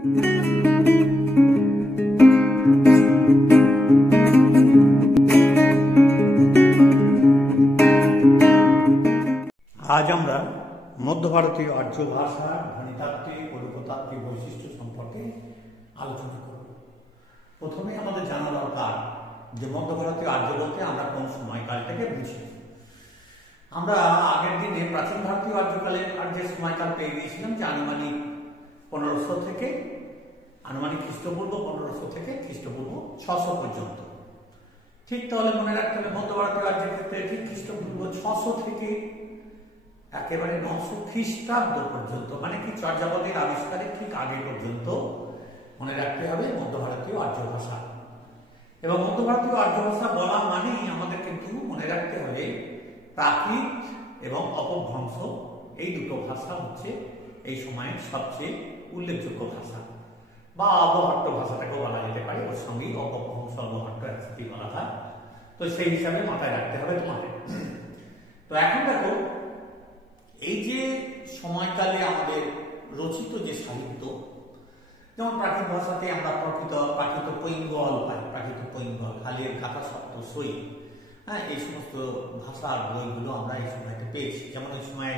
আজ আমরা মধ্য ভারতীয় আর্য ভাষার ধ্বনিতাত্ত্বিক ও রূপতাত্ত্বিক বৈশিষ্ট্য সম্পর্কে আলোচনা করব। প্রথমে আমাদের জানা দরকার যে মধ্য ভারতীয় আর্য বলতে আমরা কোন সময়কালটাকে বুঝি। আমরা আগের দিনে প্রাচীন ভারতীয় আর্যকালের আর্যের সময়কাল পেয়ে গিয়েছিলাম যে আনুমানিক 1500 থেকে আনুমানিক খ্রিস্টপূর্ব 1500 থেকে খ্রিস্টপূর্ব 600 পর্যন্ত। ঠিক তাহলে মনে রাখতে হবে মধ্য ভারতীয় আর্যের ক্ষেত্রে ঠিক খ্রিস্টপূর্ব 600 থেকে একেবারে 900 খ্রিস্টাব্দ পর্যন্ত, মানে কি চর্যাপদের আবিষ্কারের ঠিক আগে পর্যন্ত মনে রাখতে হবে মধ্য ভারতীয় আর্য ভাষা। এবং মধ্য ভারতীয় আর্য ভাষা বলা মানেই আমাদের কিন্তু মনে রাখতে হবে প্রাকৃত এবং অপভ্রংশ এই দুটো ভাষা হচ্ছে এই সময়ের সবচেয়ে উল্লেখযোগ্য ভাষা, বা অবহট্ট ভাষাটাকেও বলা যেতে পারে, ওর সঙ্গে অপভ্রংশ অবহট্ট একসাথেই বলা হয়। তো সেই হিসাবে মাথায় রাখতে হবে তোমাদের। তো এখন দেখো, এই যে সময়কালে আমাদের রচিত যে সাহিত্য, যেমন প্রাকৃত ভাষাতে আমরা প্রাকৃত পৈঙ্গল পাই, প্রাকৃত পৈঙ্গল, হালের কাঁথা শব্দ, সই, হ্যাঁ, এই সমস্ত ভাষার বইগুলো আমরা এই সময়তে পেয়েছি। যেমন এই সময়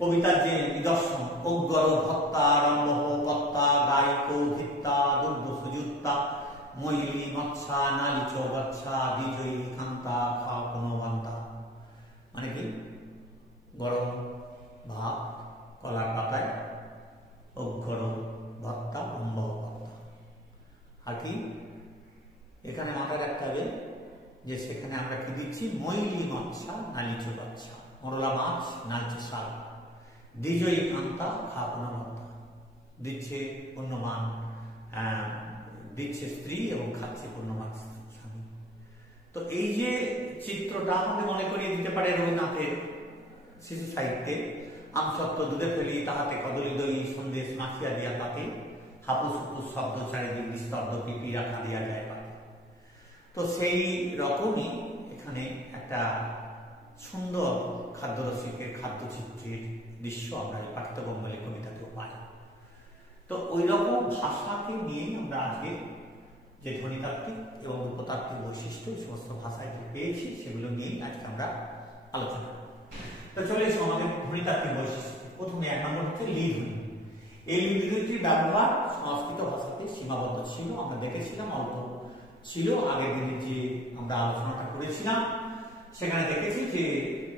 কবিতার যে নিদর্শন, অগ্গর ভত্তা রম্ভ কত্তা গায়িক ভিত্তা দুর্গ সুযুক্তা মৈলি মৎসা নালিচ গচ্ছা বিজয়ী কান্তা খা কোনো বান্তা, মানে কি গরম ভাত কলার পাতায় অগ্গর ভত্তা রম্ভ ভত্তা। আর কি এখানে মাথায় রাখতে হবে যে সেখানে আমরা কি দিচ্ছি, মৈলি মৎসা নালিচ গচ্ছা, মরলা মাছ নালচে শাক, দ্বিজয়ী কান্তা খাপনা ভত্তা, দিচ্ছে পূর্ণমান, দিচ্ছে স্ত্রী এবং খাচ্ছে পূর্ণমান স্বামী। তো এই যে চিত্রটা আমাদের মনে করিয়ে দিতে পারে রবীন্দ্রনাথের শিশু সাহিত্যে, আমসত্ব দুধে ফেলি তাহাতে কদলী দই সন্দেশ মাখিয়া দিয়া তাতে হাপুস হুপুস শব্দ চারিদিক নিস্তব্ধ পিপি রাখা দিয়া যায় পাতে। তো সেই রকমই এখানে একটা সুন্দর খাদ্যরসিকের খাদ্যচিত্রের দৃশ্য আমরা এই প্রাকৃত বঙ্গালী কবিতাতেও পাই। তো ওই রকম ভাষাকে নিয়েই আমরা আজকে যে ধ্বনিতাত্ত্বিক এবং রূপতাত্ত্বিক বৈশিষ্ট্য এই সমস্ত ভাষায় যে পেয়েছি সেগুলো নিয়েই আজকে আমরা আলোচনা করব। তো চলে এসো আমাদের ধ্বনিতাত্ত্বিক বৈশিষ্ট্য। প্রথমে 1 নম্বর হচ্ছে লি ধ্বনি। এই লি ধ্বনিটির ব্যবহার সংস্কৃত ভাষাতে সীমাবদ্ধ ছিল, আমরা দেখেছিলাম, অল্প ছিল। আগের দিনে যে আমরা আলোচনাটা করেছিলাম সেখানে দেখেছি যে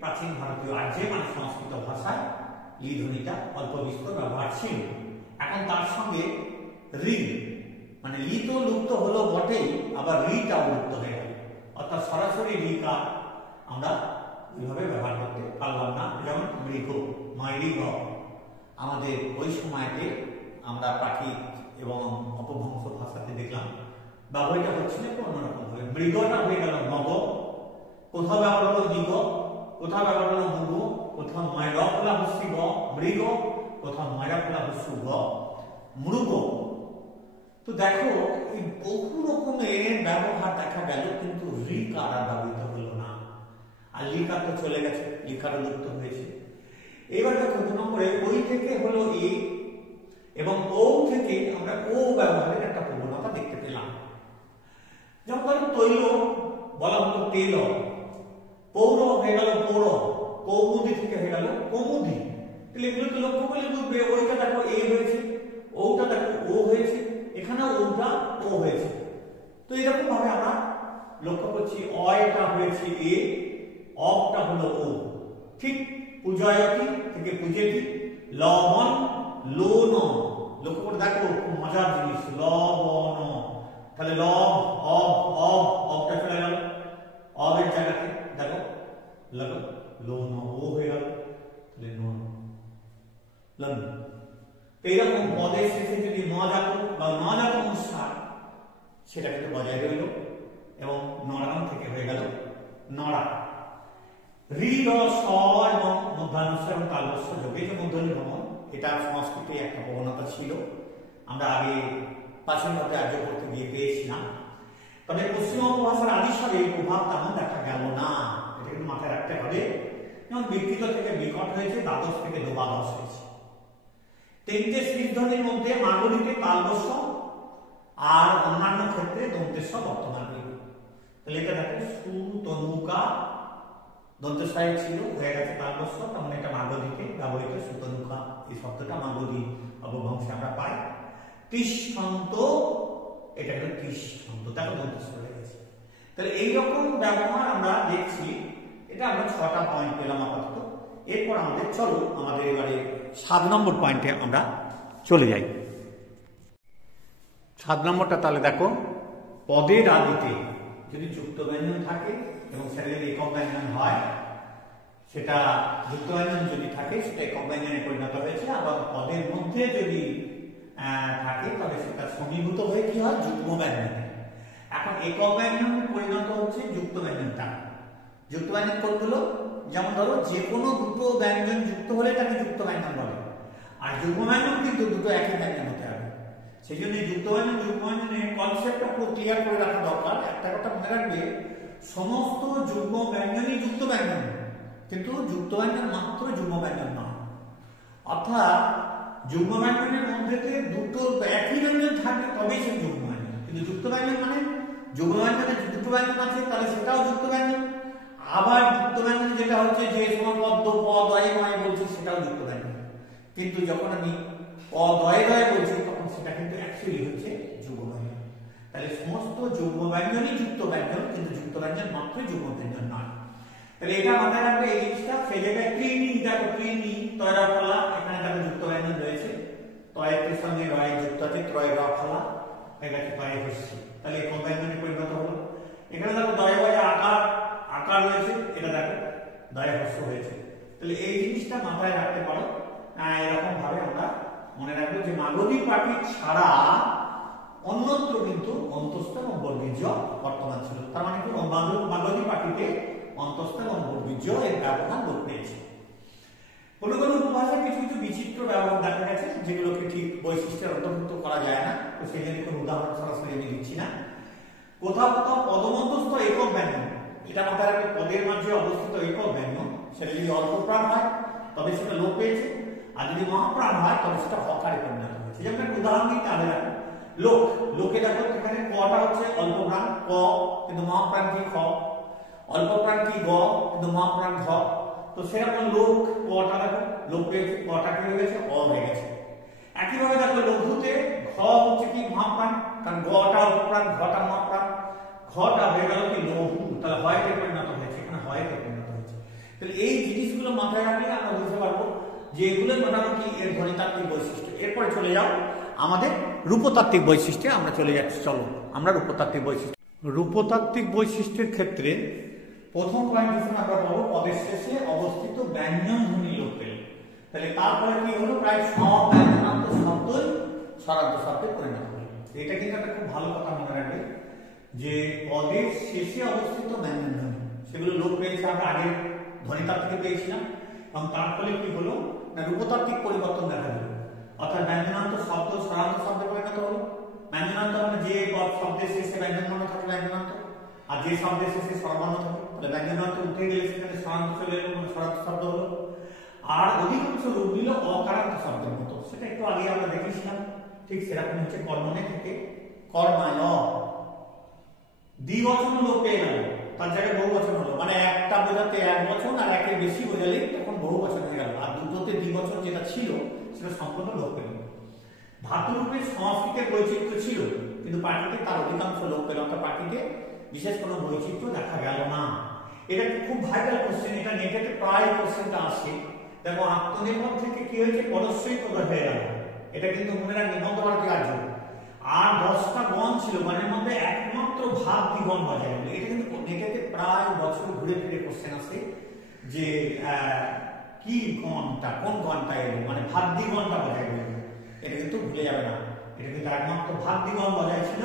প্রাচীন ভারতীয় আর্যে মানে সংস্কৃত ভাষায় লি ধ্বনিটা অল্প বিস্তর ব্যবহার ছিল। এখন তার সঙ্গে রি, মানে লি তো লুপ্ত হলো বটেই, আবার রিটাও লুপ্ত হয়ে গেল, অর্থাৎ সরাসরি রিকা আমরা ওইভাবে ব্যবহার করতে পারলাম না। যেমন মৃগ, মৃগ, আমাদের ওই সময়তে আমরা প্রাকৃত এবং অপভ্রংশ ভাষাতে দেখলাম ব্যবহারটা হচ্ছিল একটু অন্যরকম ভাবে। মৃগটা হয়ে গেল মগ, কোথাও ব্যবহার হলো দিগ, কোথাও ব্যবহার হলো মুগ, কোথাও ময়রা ফলা হচ্ছে গ মৃগ, কোথাও ময়রা ফলা হচ্ছে গ মৃগ। তো দেখো এই বহু রকমের ব্যবহার দেখা গেল, কিন্তু রিকার আর ব্যবহৃত হলো না। আর লিকা তো চলে গেছে, লিকারও লুপ্ত হয়েছে। এবার দেখো 2 নম্বরে ওই থেকে হলো এ এবং ও থেকে আমরা ও ব্যবহারের একটা প্রবণতা দেখতে পেলাম। যেমন ধরো তৈল বলা হতো তেল, পৌর হয়ে গেল পৌর, কৌমুদি থেকে হয়ে গেল কৌমুদি। তাহলে এগুলোকে লক্ষ্য করলে বুঝবে ওইটা দেখো এ হয়েছে, ওটা দেখো ও হয়েছে, এখানে ওটা ও হয়েছে। তো এরকম ভাবে আমরা লক্ষ্য করছি অয়টা হয়েছে এ, অপটা হলো ও। ঠিক পূজয়তি থেকে পূজেতি, লবণ লোন, লক্ষ্য করে দেখো খুব মজার জিনিস, লবণ, তাহলে লব অব অব অবটা চলে গেল, অবের জায়গাতে দেখো লব লোন ও হয়ে গেল, তাহলে নোন লন। এইরকম পদের শেষে যদি ন জাত বা ন জাত অনুসার সেটা কিন্তু বজায় রইল এবং নরাম থেকে হয়ে গেল নড়া। রি র স এবং মধ্যাহ্নস্ব এবং তালবস্য যোগে যে মূর্ধন্য ভ্রমণ, এটা সংস্কৃতে একটা প্রবণতা ছিল, আমরা আগে প্রাচীন ভারতে আর্য করতে গিয়ে পেয়েছিলাম। তবে পশ্চিমবঙ্গ ভাষার আদিস্বরে এই প্রভাব তেমন দেখা গেল না, এটা কিন্তু মাথায় রাখতে হবে। যেমন বিকৃত থেকে বিকট হয়েছে, দ্বাদশ থেকে দ্বাদশ হয়েছে। তিনটে ধ্বনির মধ্যে মাগধিতে তালবস্য আর অন্যান্য ক্ষেত্রে দন্তেস্ব বর্তমান। তাহলে এটা দেখো সুতনুকা দন্তেশ্বয় ছিল, হয়ে গেছে তালবস্য, তখন এটা মাগধিতে ব্যবহৃত সুতনুকা এই শব্দটা মাগধি অপভ্রংশে আমরা পাই। তিষ্ঠন্ত, এটা হলো তিষ্ঠন্ত, দেখো দন্তেস্ব হয়ে গেছে। তাহলে এইরকম ব্যবহার আমরা দেখছি, এটা আমরা 6টা পয়েন্ট পেলাম আপাতত। এরপর আমাদের চলো আমাদের এবারে 7 নম্বর পয়েন্টে আমরা চলে যাই। 7 নম্বরটা তাহলে দেখো, পদের আদিতে যদি যুক্ত ব্যঞ্জন থাকে এবং সেটা যদি একক ব্যঞ্জন হয়, সেটা যুক্ত ব্যঞ্জন যদি থাকে সেটা একক ব্যঞ্জনে পরিণত হয়েছে, আবার পদের মধ্যে যদি থাকে তবে সেটা সমীভূত হয়ে কি হয়, যুগ্ম ব্যঞ্জনে। এখন একক ব্যঞ্জনে পরিণত হচ্ছে যুক্ত ব্যঞ্জনটা। যুক্ত ব্যঞ্জন কোনগুলো? যেমন ধরো যে কোনো দুটো ব্যঞ্জন যুক্ত হলে তাকে যুক্ত ব্যঞ্জন বলে, আর যুগ্ম ব্যঞ্জন কিন্তু দুটো একই ব্যঞ্জন হতে হবে। সেই জন্য যুক্ত ব্যঞ্জন যুগ্ম ব্যঞ্জনের কনসেপ্টটা পুরো ক্লিয়ার করে রাখা দরকার। একটা কথা মনে রাখবে, সমস্ত যুগ্ম ব্যঞ্জনই যুক্ত ব্যঞ্জন, কিন্তু যুক্ত ব্যঞ্জন মাত্র যুগ্ম ব্যঞ্জন নয়। অর্থাৎ যুগ্ম ব্যঞ্জনের মধ্যে দুটো একই ব্যঞ্জন থাকবে তবেই সে যুগ্ম ব্যঞ্জন, কিন্তু যুক্ত ব্যঞ্জন মানে যুগ্ম ব্যঞ্জনে দুটো ব্যঞ্জন আছে তাহলে সেটাও যুক্ত ব্যঞ্জন। আবার যুক্ত ব্যঞ্জন যেটা হচ্ছে যে সমাপদ্য পদ অয়ে ময়ে বলছি সেটাও যুক্ত ব্যঞ্জন, কিন্তু যখন আমি পদ অয়ে দয়ে বলছি তখন সেটা কিন্তু অ্যাকচুয়ালি হচ্ছে যুগ্ম ব্যঞ্জন। তাহলে সমস্ত যুগ্ম ব্যঞ্জনই যুক্ত ব্যঞ্জন, কিন্তু যুক্ত ব্যঞ্জন মাত্রই যুগ্ম ব্যঞ্জন নয়। তাহলে এটা মাথায় রাখবে এই জিনিসটা। সেই জায়গায় কৃমি, দেখো কৃমি তয়রা ফলা, এখানে দেখো যুক্ত ব্যঞ্জন রয়েছে, তয়ের সঙ্গে রয় যুক্ত আছে, ত্রয় র ফলা হয়ে গেছে তয়ে হচ্ছে, তাহলে একক ব্যঞ্জনে পরিণত হলো। এখানে দেখো দয়ে বয়ে আকার আকার রয়েছে, এটা দেখো দয়ে হস্য হয়েছে। তাহলে এই জিনিসটা মাথায় রাখতে পারো। এরকম ভাবে আমরা মনে রাখবো যে মাগধি পাটি ছাড়া অন্যত্র কিন্তু অন্তস্থ এবং বর্গীজ বর্তমান ছিল। তার মানে কি মাগধি পাটিতে অন্তস্থ এবং বর্গীজ এর ব্যবহার লোপ পেয়েছে। কোনো কোনো উপভাষায় কিছু কিছু বিচিত্র ব্যবহার দেখা গেছে, যেগুলোকে ঠিক বৈশিষ্ট্যের অন্তর্ভুক্ত করা যায় না, তো সেই জন্য কোনো উদাহরণ সরাসরি আমি দিচ্ছি না। কোথাও কোথাও পদমধ্যস্থ একক ব্যঞ্জন, এটা মাথায় রাখবে, পদের মাঝে অবস্থিত একক ব্যঞ্জন সেটা যদি অল্প প্রাণ হয় তবে সেটা লোপ পেয়েছে, আর যদি মহাপ্রাণ হয় তবে সেটা হকারে পরিণত হয়েছে। যেমন একটা উদাহরণ দিতে আগে দেখো, লোক, লোকে দেখো এখানে কটা হচ্ছে অল্প প্রাণ ক, কিন্তু মহাপ্রাণ কি খ, অল্প প্রাণ কি গ, কিন্তু মহাপ্রাণ ঘ। তো সেরকম লোক কটা দেখো লোপ পেয়েছে, কটা কি হয়ে গেছে, অ হয়ে গেছে। একইভাবে দেখো লঘুতে ঘ হচ্ছে কি মহাপ্রাণ, কারণ গটা অল্প প্রাণ, ঘটা মহাপ্রাণ, ঘটা হয়ে গেল কি লঘু, তাহলে হয়তে পরিণত হয়েছে, এখানে হয়তে পরিণত হয়েছে। তাহলে এই জিনিসগুলো মাথায় রাখলে আমরা বুঝতে পারবো যে এগুলো মোটামুটি এর ধ্বনিতাত্ত্বিক বৈশিষ্ট্য। এরপরে চলে যাও আমাদের রূপতাত্ত্বিক বৈশিষ্ট্যে আমরা চলে যাচ্ছি। চলো আমরা রূপতাত্ত্বিক বৈশিষ্ট্য। রূপতাত্ত্বিক বৈশিষ্ট্যের ক্ষেত্রে প্রথম পয়েন্ট হিসেবে আমরা পাবো পদের শেষে অবস্থিত ব্যঞ্জন ধ্বনি লোপ পেল। তাহলে তারপরে কি হলো, প্রায় সব ব্যঞ্জনান্ত শব্দই স্বরান্ত শব্দে পরিণত হলো। এটা কিন্তু একটা খুব ভালো কথা মনে রাখবে যে পদের শেষে অবস্থিত ব্যঞ্জন ধ্বনি সেগুলো লোপ পেয়েছে, আমরা আগের ধ্বনিতাত্ত্বিকে পেয়েছিলাম, এবং তার ফলে কি হলো না রূপতাত্ত্বিক পরিবর্তন দেখা দিল। অর্থাৎ ব্যঞ্জনান্ত শব্দ স্বরান্ত শব্দে পরিণত হলো। ব্যঞ্জনান্ত মানে যে শব্দের শেষে ব্যঞ্জনবর্ণ থাকে ব্যঞ্জনান্ত, আর যে শব্দের শেষে স্বরবর্ণ থাকে তাহলে ব্যঞ্জনান্ত উঠে গেলে সেখানে স্বরান্ত চলে এলো, স্বরান্ত শব্দ হলো। আর অধিকাংশ রূপ নিল অকারান্ত শব্দের মতো, সেটা একটু আগে আমরা দেখেছিলাম। ঠিক সেরকম হচ্ছে কর্মণে থেকে কর্মায়, দ্বিবচন লোপ পেয়ে গেল, তার জায়গায় বহু বচন হলো, মানে একটা বোঝাতে এক বচন আর একের বেশি বোঝালে তখন বহু বচন হয়ে গেল, আর দুটোতে দ্বিবচন যেটা ছিল সেটা সম্পূর্ণ লোপ পেল। ধাতু রূপে সংস্কৃতের বৈচিত্র্য ছিল, কিন্তু পাটিতে তার অধিকাংশ লোপ পেল, অর্থাৎ পাটিতে বিশেষ কোনো বৈচিত্র্য দেখা গেল না। এটা খুব ভাইটাল কোশ্চেন, এটা নেটেতে প্রায় কোশ্চেনটা আসে। দেখো আত্মনির্ভর থেকে কি হয়েছে, পদশ্রী প্রকাশ হয়ে গেল, এটা কিন্তু মনে রাখবে মধ্যভারতী আর্য। আর 10টা গণ ছিল, গণের মধ্যে একমাত্র ভাব দ্বিগণ বজায় গেল। এটা কিন্তু নেটেতে প্রায় বছর ঘুরে ফিরে কোশ্চেন আসে যে কি গণটা, কোন গণটা এলো, মানে ভাব দ্বিগণটা বজায় গেল। এটা কিন্তু ভুলে যাবে না, এটা কিন্তু একমাত্র ভাব দ্বিগণ বজায় ছিল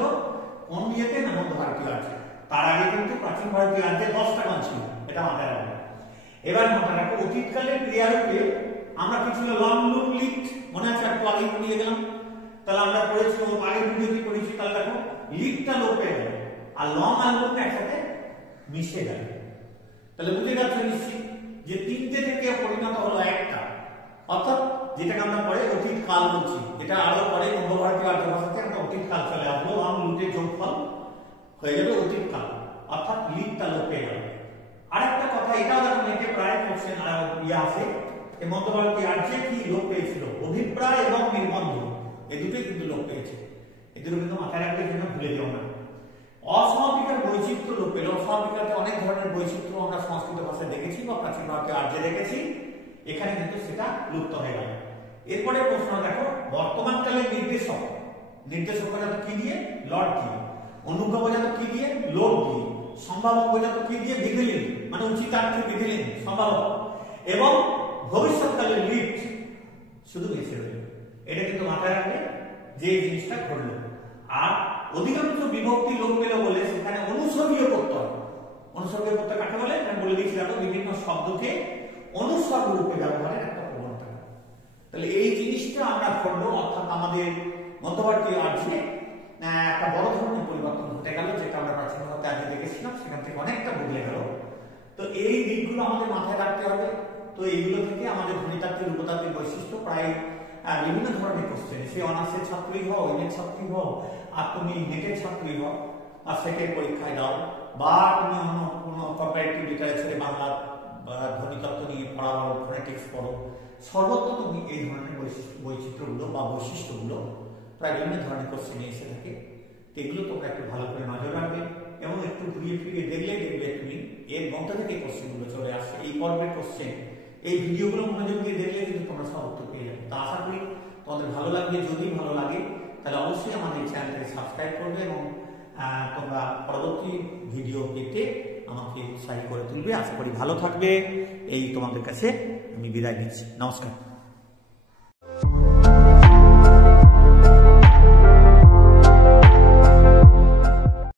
কোন ইয়েতে না মধ্যভারতীয় আর্য। তার আগে কিন্তু প্রাচীন ভারতীয় আর্যে 10টা গণ ছিল, এটা মাথায় রাখবে। এবার মাথায় রাখো অতীতকালের ক্রিয়ারূপে আমরা কি ছিল লং লুম লিফট, মনে আছে একটু আগেই পড়িয়ে গেলাম। তাহলে আমরা পড়েছি আগের ভিডিওতে পড়েছি, তাহলে দেখো লিফটটা লোপ পেয়ে গেল আর লং আর লুমটা একসাথে মিশে গেল। তাহলে বুঝে গেছো নিশ্চিত যে তিনটে থেকে পরিণত হলো একটা, অর্থাৎ যেটাকে আমরা পরে অতীত কাল বলছি, যেটা আরো পরে বঙ্গ ভারতীয় আর্য ভাষাতে আমরা অতীত কাল চলে আসবো, আম লুটে যোগফল হয়ে যাবে অতীত কাল, অর্থাৎ লিপটা লোপ পেয়ে যাবে। আরেকটা কথা, এটাও দেখো নেটে প্রায় কোশ্চেন আসে, এই মধ্য ভারতীয় আর্যে কি লোপ পেয়েছিল, অভিপ্রায় এবং নির্বন্ধ এই দুটোই কিন্তু লোপ পেয়েছে, এই দুটো কিন্তু মাথায় রাখবে, যেন ভুলে যাও না। অস্বাভাবিকের বৈচিত্র্য লোপ পেল, অস্বাভাবিকতে অনেক ধরনের বৈচিত্র্য আমরা সংস্কৃত ভাষায় দেখেছি বা প্রাচীন ভারতীয় আর্যে দেখেছি, এখানে কিন্তু সেটা লুপ্ত হয়ে গেল। এরপরে প্রশ্ন দেখো, বর্তমানকালে নির্দেশক, নির্দেশক বোঝাতো কি দিয়ে, লর্ড দিয়ে, অনুজ্ঞা বোঝাতো কি দিয়ে, লোক দিয়ে, সম্ভাবক বোঝাতো কি দিয়ে, বিধিলিন মানে উচিতার্থে বিধিলিন সম্ভাবক, এবং ভবিষ্যৎকালে লিপ্ট শুধু বেঁচে রইল। এটা কিন্তু মাথায় রাখবে যে জিনিসটা ঘটল। আর অধিকাংশ বিভক্তি লোপ পেল বলে সেখানে অনুসর্গীয় প্রত্যয়, অনুসর্গীয় প্রত্যয় কাকে বলে আমি বলে দিয়েছি, দেখো বিভিন্ন শব্দকে অনুসর্গ রূপে ব্যবহারের একটা প্রবণতা। তাহলে এই জিনিসটা আমরা ঘটলো, অর্থাৎ আমাদের মধ্যভারতীয় আর্যে একটা বড় ধরনের পরিবর্তন ঘটে গেল, যেটা আমরা প্রাচীন ভারতে আগে দেখেছিলাম, সেখান থেকে অনেকটা বদলে গেল। তো এই দিকগুলো আমাদের মাথায় রাখতে হবে। তো এইগুলো থেকে আমাদের ধ্বনিতাত্ত্বিক রূপতাত্ত্বিক বৈশিষ্ট্য প্রায় বিভিন্ন ধরনের কোশ্চেন, সে অনার্সের ছাত্রই হও, এমএর ছাত্রী হও, আর তুমি নেটের ছাত্রী হও আর সেটের পরীক্ষায় দাও, বা তুমি অন্য কোনো কম্পারেটিভ লিটারেচারে বাংলা ধ্বনিতত্ত্ব নিয়ে পড়াও, ফোনেটিক্স পড়ো, সর্বত্র তুমি এই ধরনের বৈচিত্র্যগুলো বা বৈশিষ্ট্যগুলো প্রায় বিভিন্ন ধরনের কোশ্চেনে এসে থাকে। এগুলো তোমরা একটু ভালো করে নজর রাখবে এবং একটু ঘুরিয়ে ফিরিয়ে দেখবে তুমি এর মধ্যে থেকে কোশ্চেনগুলো চলে আসছে, এই পর্বের কোশ্চেন, এই ভিডিওগুলো মনোযোগ দিয়ে দেখলে কিন্তু তোমরা সব উত্তর পেয়ে যাবে। তা আশা করি তোমাদের ভালো লাগবে। যদি ভালো লাগে তাহলে অবশ্যই আমাদের চ্যানেলটাকে সাবস্ক্রাইব করবে এবং তোমরা পরবর্তী ভিডিও পেতে আমাকে উৎসাহিত করে তুলবে। আশা করি ভালো থাকবে। এই তোমাদের কাছে আমি বিদায় নিচ্ছি। নমস্কার।